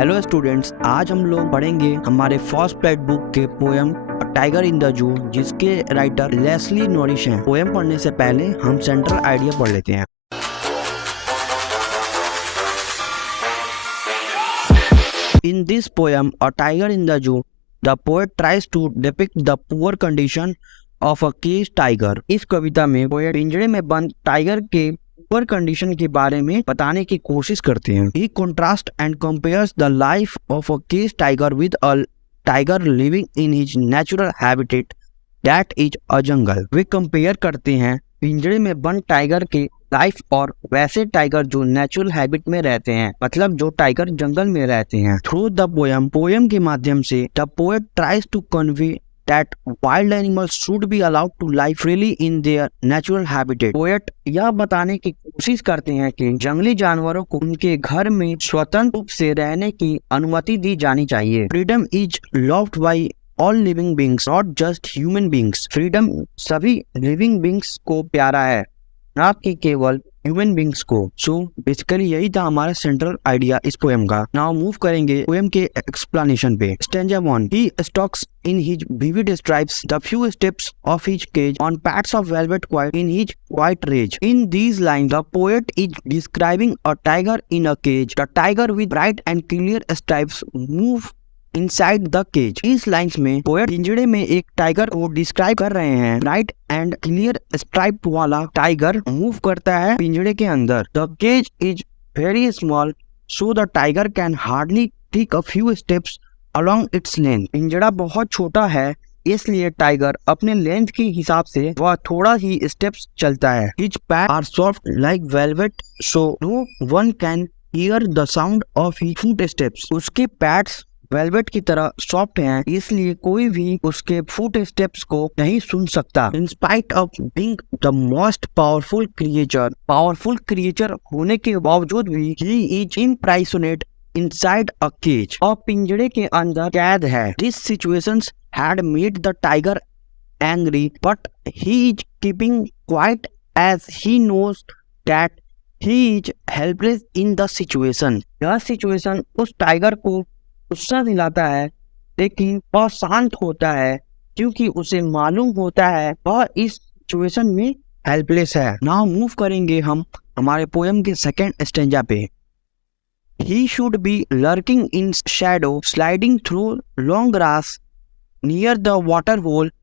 Hello students, आज हम लोग पढ़ेंगे हमारे फर्स्ट पेट बुक के poem tiger in the zoo, जिसके राइटर लेस्ली नॉरिश हैं। पोएम पढ़ने से पहले हम सेंट्रल आइडिया पढ़ लेते हैं। In this poem, A Tiger in the Zoo, the poet tries to depict the poor condition of a caged tiger. इस कविता में पोएट पिंजरे में बंद टाइगर के पुअर कंडीशन के बारे में बताने की कोशिश करते हैं। He contrasts and compares the life of a caged tiger with a tiger living in his natural habitat, that is a jungle. Way compare करते हैं पिंजरे में बंद टाइगर के लाइफ और वैसे टाइगर जो नेचुरल हैबिट में रहते हैं, मतलब जो टाइगर जंगल में रहते हैं। थ्रू द पोएम के माध्यम से the poet tries to convey that wild animals should be allowed to live freely in their natural habitat. Poet यह बताने की कोशिश करते हैं कि जंगली जानवरों को उनके घर में स्वतंत्र रूप से रहने की अनुमति दी जानी चाहिए। Freedom is loved by all living beings, not just human beings. Freedom सभी लिविंग बींग्स को प्यारा है, ना कि केवल ह्यूमन बींग्स को। सो बेसिकली यही था हमारा सेंट्रल आइडिया इस पोएम का। नाउ मूव करेंगे पोएम के एक्सप्लेनेशन पे। Stanza 1, he stalks in his vivid stripes the few steps of his cage on pads of velvet quiet in his quiet rage. In these lines, the poet is describing a tiger in a cage. The tiger with bright and clear stripes move inside the cage. इस lines में poet पिंजरे में एक tiger को describe कर रहे हैं। Bright and clear stripe वाला टाइगर मूव करता है पिंजरे के अंदर। The cage is very small so the tiger can hardly take a few steps along its length. पिंजरा बहुत छोटा है, इसलिए टाइगर अपने लेंथ के हिसाब से वह थोड़ा ही स्टेप्स चलता है। His pads are soft like velvet so no one can hear the sound of his foot steps. उसके पैड्स वेलवेट की तरह सॉफ्ट हैं, इसलिए कोई भी उसके फुट स्टेप्स को नहीं सुन सकता। In spite of being the most powerful creature होने के बावजूद भी he is imprisoned inside a cage. और पिंजरे के अंदर कैद है। This situations had made the tiger angry but he is keeping quiet as he knows that he is helpless in the situation. यह सिचुएशन उस टाइगर को गुस्सा दिलाता है, लेकिन वह शांत होता है क्योंकि उसे मालूम होता है वह इस सिचुएशन में हेल्पलेस है। नाउ मूव करेंगे हम हमारे पोएम के सेकंड स्टेंजा पे। He should be lurking in shadow, sliding through long grass near the water hole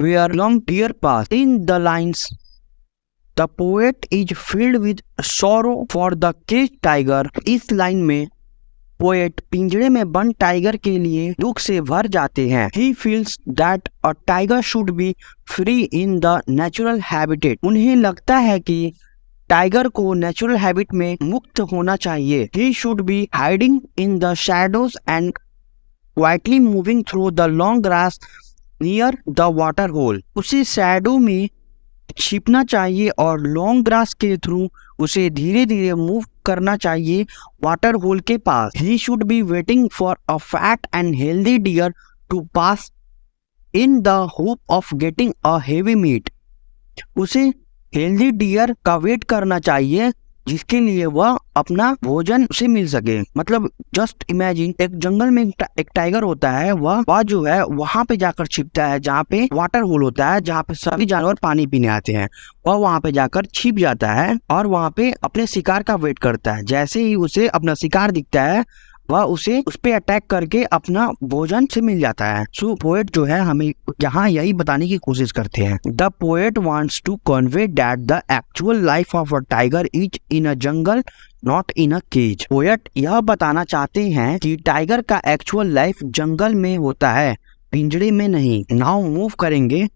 where long deer pass. In the lines, the poet is filled with sorrow for the caged tiger. इस line में poet पिंजरे में बंद tiger के लिए दुख से भर जाते हैं। He feels that a tiger should be free in the natural habitat. उन्हें लगता है कि टाइगर को नेचुरल हैबिट में मुक्त होना चाहिए। He should be hiding in the shadows and quietly moving through the long grass near the water hole. उसे शैडो में छिपना चाहिए और लॉन्ग ग्रास के थ्रू उसे धीरे धीरे मूव करना चाहिए वाटर होल के पास। He should be waiting for a fat and healthy deer to pass in the hope of getting a heavy meat. उसे हेल्दी डियर का वेट करना चाहिए जिसके लिए वह अपना भोजन उसे मिल सके। मतलब जस्ट इमेजिन एक जंगल में एक टाइगर होता है, वह जो है वहां पे जाकर छिपता है जहाँ पे वाटर होल होता है, जहाँ पे सभी जानवर पानी पीने आते हैं। वह वहां पे जाकर छिप जाता है और वहां पे अपने शिकार का वेट करता है। जैसे ही उसे अपना शिकार दिखता है वह उसे उस पे अटैक करके अपना भोजन से मिल जाता है। सो पोएट जो है हमें यहाँ यही बताने की कोशिश करते हैं। The poet wants to convey that the actual life of a tiger is in a jungle not in a cage. Poet यह बताना चाहते हैं कि टाइगर का एक्चुअल लाइफ जंगल में होता है, पिंजरे में नहीं। नाउ मूव करेंगे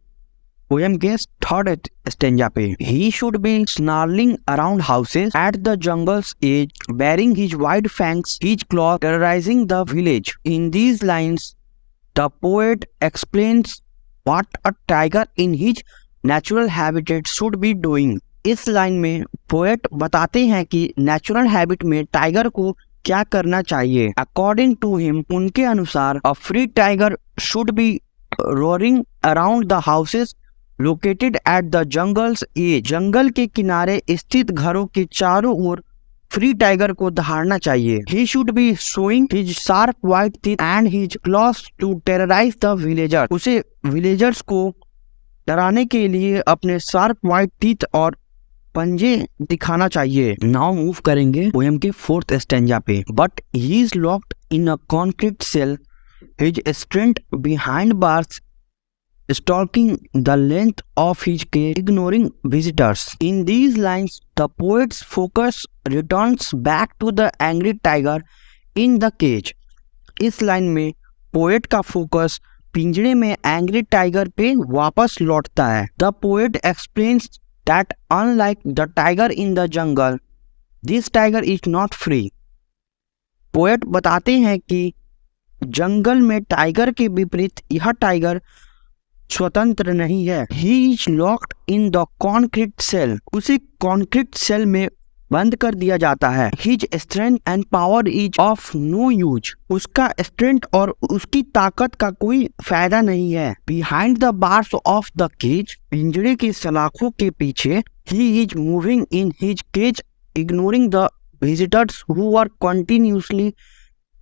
पोएम के थर्ड स्टेंजा पे। He should be snarling around houses at the jungle's edge, bearing his wide fangs, his claws, terrorizing the village. In these lines, the poet explains what a tiger in his natural habitat should be doing. इस line में poet बताते हैं कि natural habit में tiger को क्या करना चाहिए। According to him, उनके अनुसार a free tiger should be roaring around the houses located at the jungle's edge. जंगल के किनारे स्थित घरों के चारों ओर फ्री टाइगर को दहाड़ना चाहिए। He should be showing his sharp white teeth and his claws to terrorize the villagers. उसे विलेजर्स को डराने के लिए अपने शार्प व्हाइट टीथ और पंजे दिखाना चाहिए। नाउ मूव करेंगे पोएम के 4th स्टैंजा पे। But he is locked in a concrete cell, his strength behind bars, stalking the length of his cage, ignoring visitors. In these lines, the poet's focus returns back to the angry tiger in the cage. इस line में poet का focus पिंजरे में angry tiger पे वापस लौटता है। The poet explains that unlike the tiger in the jungle, this tiger is not free. Poet बताते हैं कि जंगल में टाइगर के विपरीत यह टाइगर स्वतंत्र नहीं है। He is locked in the concrete cell. उसे कॉन्क्रीट सेल में बंद कर दिया जाता है। His strength and power is of no use. उसका स्ट्रेंथ और उसकी ताकत का कोई फायदा नहीं है। Behind the bars of the cage, पिंजरे की सलाखों के पीछे, he is moving in his cage, ignoring the visitors who are continuously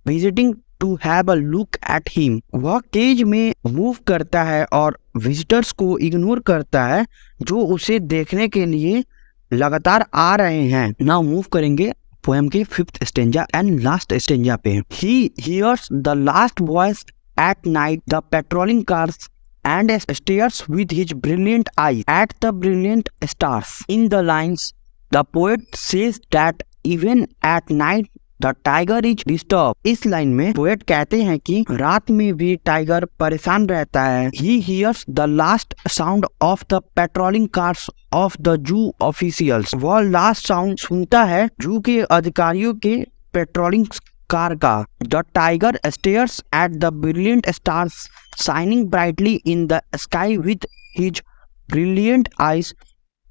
visiting to have a look at him. वह केज में मूव करता है और विजिटर्स को इग्नोर करता है जो उसे देखने के लिए लगातार आ रहे हैं। नाउ मूव करेंगे पोएम के 5th stanza and last stanza पे। He hears the last voice at night, the patrolling cars, and stares with his brilliant eyes at the brilliant stars. In the lines, the poet says that even at night the tiger is disturb. इस line में poet कहते हैं कि रात में भी tiger परेशान रहता है। He hears the last sound of the patrolling cars of the zoo officials. वह लास्ट साउंड सुनता है जू के अधिकारियों के पेट्रोलिंग कार का। The tiger stares at the brilliant stars shining brightly in the sky with his brilliant eyes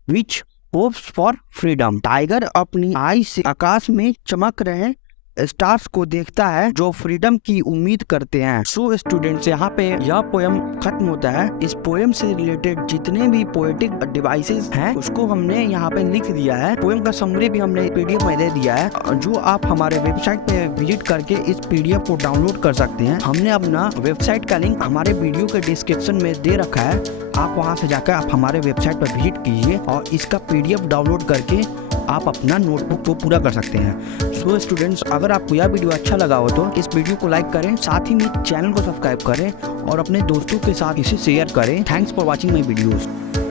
which hopes for freedom. Tiger अपनी आई से आकाश में चमक रहे स्टार्स को देखता है जो फ्रीडम की उम्मीद करते हैं। सो स्टूडेंट्स, यहाँ पे यह पोएम खत्म होता है। इस पोएम से रिलेटेड जितने भी पोएटिक डिवाइसेस हैं उसको हमने यहाँ पे लिख दिया है। पोएम का समरी भी हमने PDF में दे दिया है जो आप हमारे वेबसाइट पे विजिट करके इस PDF को डाउनलोड कर सकते हैं। हमने अपना वेबसाइट का लिंक हमारे वीडियो के डिस्क्रिप्शन में दे रखा है। आप वहां से जाकर आप हमारे वेबसाइट पर विजिट कीजिए और इसका PDF डाउनलोड करके आप अपना नोटबुक को पूरा कर सकते हैं। सो स्टूडेंट्स, अगर आपको यह वीडियो अच्छा लगा हो तो इस वीडियो को लाइक करें, साथ ही में चैनल को सब्सक्राइब करें और अपने दोस्तों के साथ इसे शेयर करें। Thanks for watching my videos.